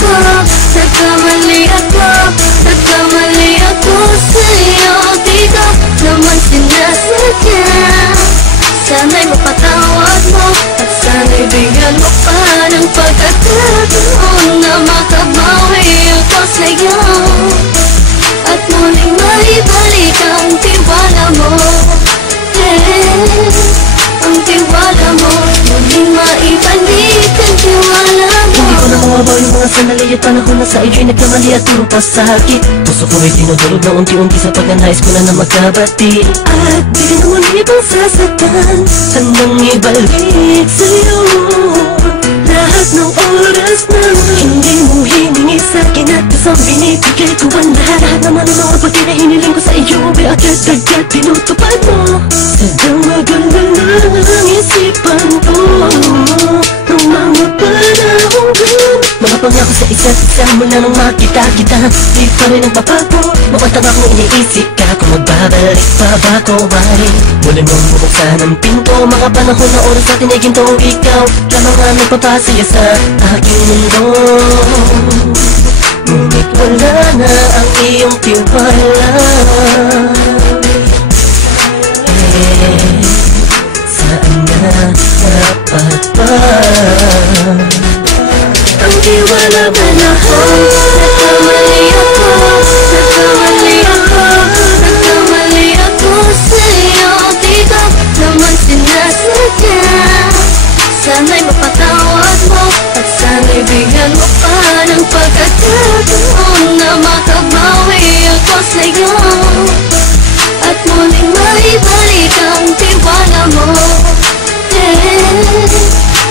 ako, nagkamali ako, nagkamali ako sa'yo. Di ko naman sinasadya. Sana'y mapatawad mo at sana'y bigyan mo pa ng pagkakataon na makabawi ako sa'yo at muling maibalik ang tiwala mo. Ang tiwala mo, muling maibalik ang tiwala mo. Hindi ko na mawabaw yung mga sandali at panahon na sa iyo'y nagkamali at puro pasakit. Puso ko ay tinudulog na unti-unti sa pag-anais ko na magkabati. At di ka naman ibang sasaktan, handang ibalik sa'yo lahat ng oras na hindi mo hiningi sa'kin at isang binibigay ko ang lahat. Naman ang mga bagay na hiniling ko sa iyo ay agad-agad tinutupad mo. Sadyang maganda lang isipan ko ng mga panahon ko. Mga pangako sa isa't isa mula nung makita kita, di pa rin nagbabago. Mawatang akong iniisip ka kung magbabalik pa ba ko ay muli mong bubuksan ang pinto. Mga panahon na oras natin ay ginto, ikaw lamang ang nagpapasaya sa aking mundo. Ngunit wala na ang iyong tiwala. Saan na dapat ba ang tiwala mo na ako? Nagkamali ako, nagkamali ako, nagkamali ako sa'yo. Di ko naman sinasadya. Sana'y mapatawad mo at sana'y bigyan mo pa ng pagkakataon na makabawi ako sa'yo at muling maibalik ang tiwala mo.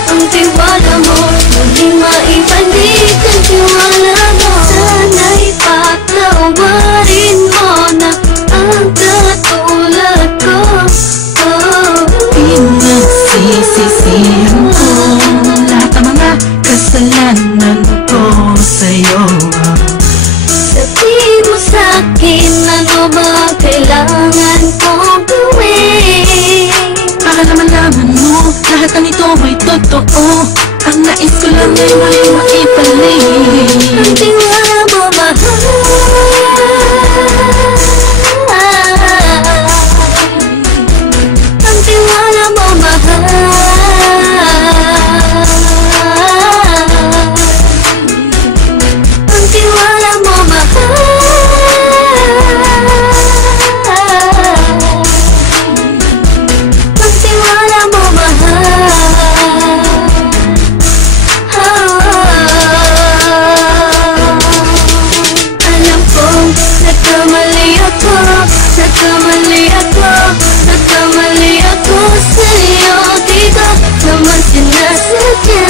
Ang tiwala mo, muling maibalik ang tiwala mo. Sana'y patawarin mo na ang katulad ko. Pinagsisisihan ko lahat ng mga kasalanan ko sa'yo. Sabihin mo sa'kin ano ba kailangan kong gawin Para malaman mo lahat ng ito ay totoo. Ang nais ko lang ay maibalik ang tiwala mo, mahal. Ang tiwala mo, mahal. Ang tiwala mo, mahal. Ang tiwala mo, mahal. Alam kong nagkamali ako, nagkamali ako, nagkamali ako sa'yo. Di ko naman sinasadya.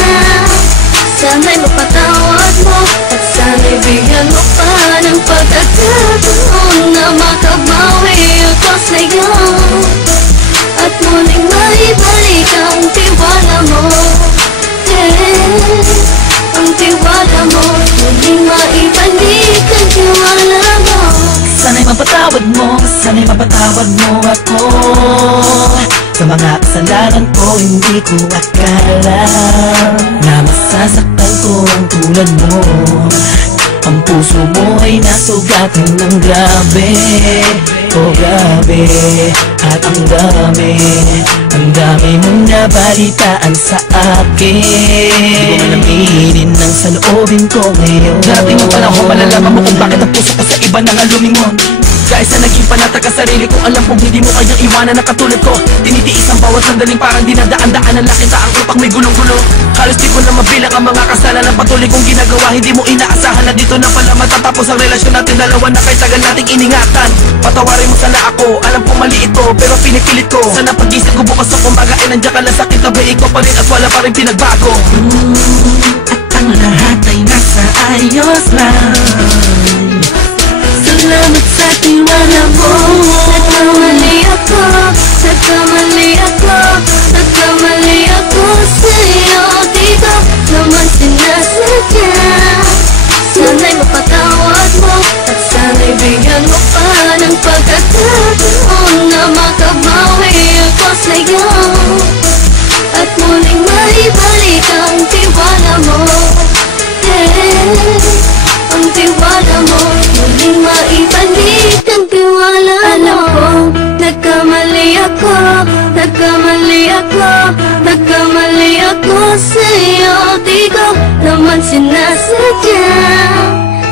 Sana'y mapatawad mo at sana'y bigyan mo pa ng pagkakataon na makabawi ako sa'yo at muling maibalik ang tiwala mo. Ang tiwala mo, muling maibalik ang tiwala mo. Sana'y mapatawad mo, sana'y mapatawad mo ako sa mga kasalanan ko. Hindi ko akala na masasaktan ko ang tulad mo. Ang puso mo ay nasugatan ng grabe. Oh grabe, at ang dami mong nabalitaan sa akin. Di ko man aminin ang saloobin ko ngayon. Darating ang panahon, malalaman mo kung bakit ang puso ko sa iba nang alumingon. Dahil sa naging panatag ka sarili ko, alam kong hindi mo kayang iwanan na katulad ko. Tinitiis ang bawat sandaling parang dinadaan-daan ang lakita ang utak may gulong-gulo. Halos di ko na mabilang ang mga kasalanan patuloy kong ginagawa. Hindi mo inaasahan na dito na pala matatapos ang relasyon natin dalawa na kahit tagal nating iningatan. Patawarin mo sana ako, alam kong mali ito pero pinipilit ko. Sana pag-isip ko bukas sa umaga ay nandiyan ka lang sa akin, tabi ikaw pa rin at wala pa rin pinagbago. At ang lahat ay nasa ayos lang. Salamat sa tiwala mo. Nagkamali ako, nagkamali ako, nagkamali ako sa'yo. Di ko naman sinasadya. Sana'y mapatawad mo at sana'y bigyan mo pa ng pagkakataon na makabawi ako sa'yo at muling maibalik ang tiwala mo. Nagkamali ako sa'yo. Di ko naman sinasadya.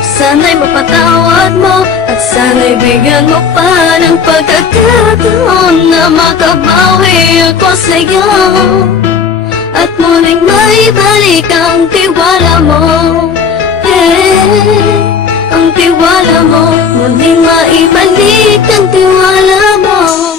Sana'y mapatawad mo at sana'y bigyan mo pa ng pagkakataon na makabawi ako sa'yo at muling maibalik ang tiwala mo. Ang tiwala mo, muling maibalik ang tiwala mo.